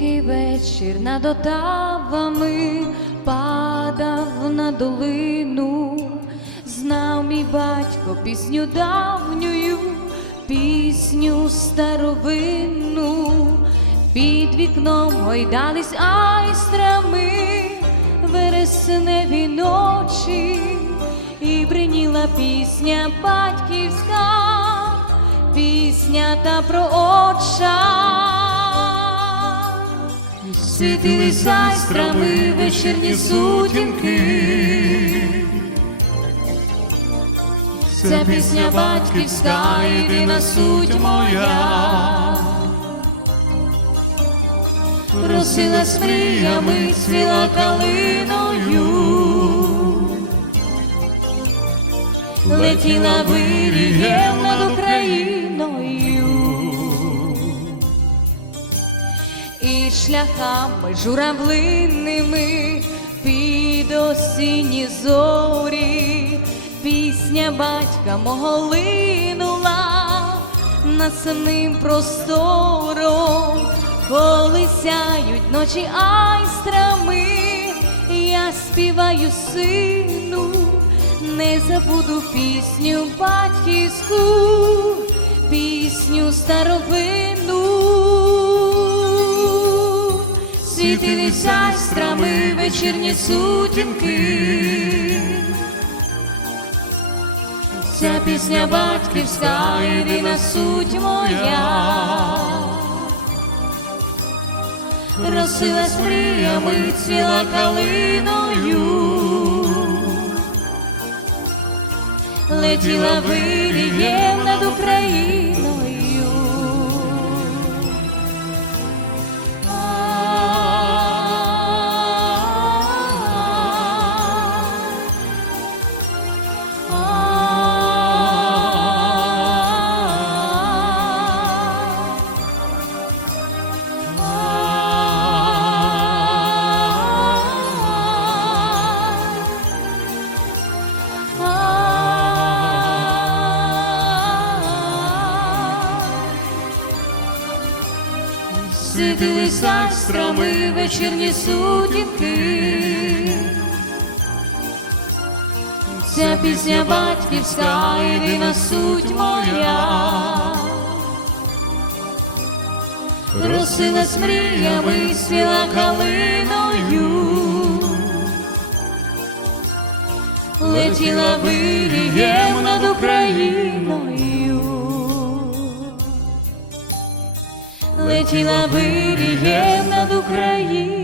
Тихий вечір над отавами падав на долину, знав мій батько пісню давнюю, пісню старовинну, під вікном гойдались айстрами вересневі ночі, і бриніла пісня батьківська, пісня та про отча. Світились айстрами вечірні сутінки. Це пісня батьківська, єдина суть моя. Просилась мріями, цвіла калиною, летіла вирієм шляхами журавлинними під осінні зорі пісня батька мого линула над самим простором, коли сяють ночі айстрами, я співаю сину, не забуду пісню батьківську, пісню старовину. Світились айстрами вечірні сутінки. Ця пісня батьківська, єдина суть моя. Росилась мріями, цвіла калиною, летіла вирієм над Україною. Світились астрами вечірні сутінки. Ця пісня батьківська, єдина суть моя. Росилась мріями, свіла калиною. Летіла вирієм над Україною. Летіла вирієм над Україною.